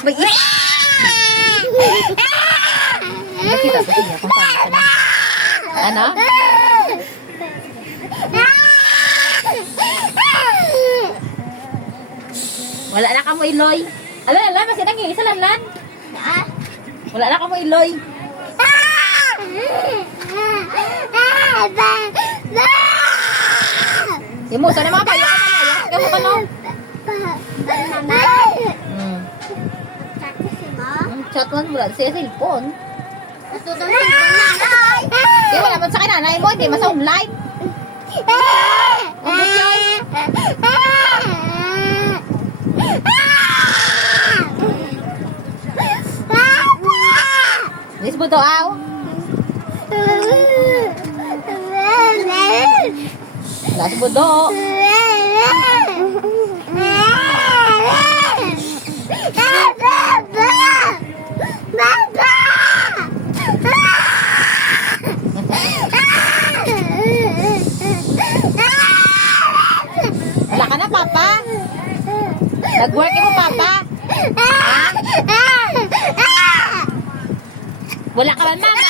May nakita sa inyo kung paano ka na. Ano? Wala na ka mo iloy. Ala, masih nang isa lanlan. Wala na ka mo iloy. Yung musa na mga payo ka na. Yung ka no. Chat mo mula sa cellphone. Di wala mo sa kinanay mo, hindi masa online. Ang yun. Nis mo to aw. Las mo do. Wala ka na, Papa? Nag-work mo, Papa? Ha? Wala ka ba, Mama?